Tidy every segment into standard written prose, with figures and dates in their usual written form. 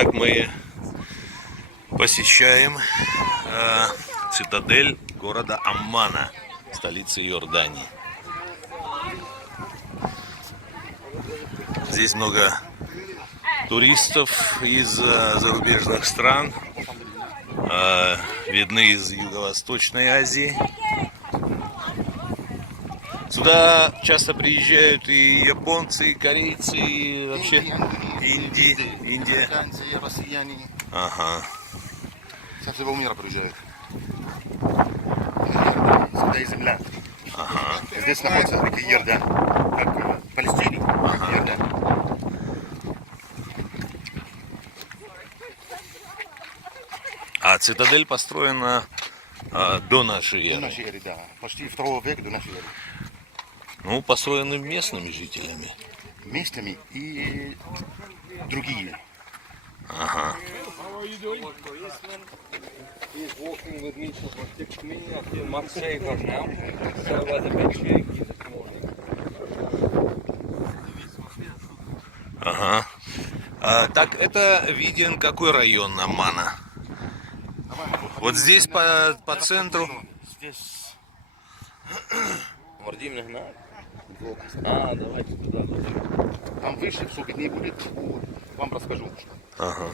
Итак, мы посещаем цитадель города Аммана, столицы Иордании. Здесь много туристов из зарубежных стран, видны из Юго-Восточной Азии. Сюда часто приезжают и японцы, и корейцы, и вообще Индия. Американцы, россияне. Ага. Со всего мира приезжают. Сюда и земля. Ага. Здесь находится река Иордан, как в Палестине. Иордан. А цитадель построена до нашей До эры. нашей эры, да. Почти 2 века до нашей эры. Ну, построены местными жителями. Местами и другие. Ага. He's walking with me for 6 minutes. I feel much safer now. So I was a bit shaky this morning. Ага. Так, это виден какой район Аммана? Вот здесь по центру. Здесь Мордим гнать? Давайте туда. там выше все виднее будет. Вам расскажу. Ага.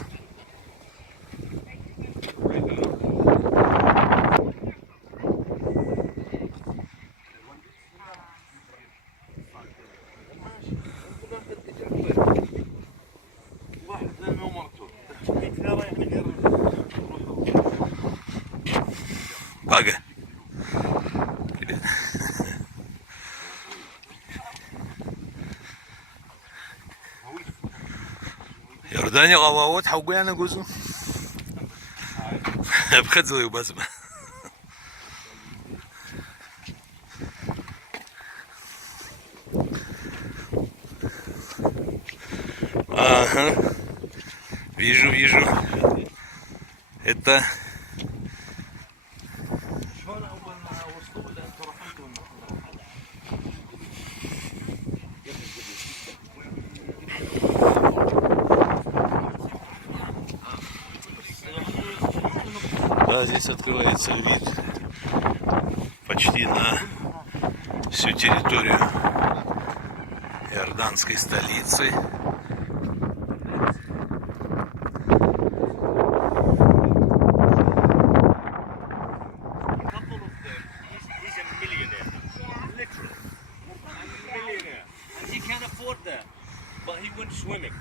Бага. Привет. Иордания غواوات حوجي أنا جزء بخذوا يبصم. Ага. Вижу. Это да, здесь открывается вид почти на всю территорию иорданской столицы. He's a millionaire. Literally. A millionaire. And he can't afford that. But he went swimming.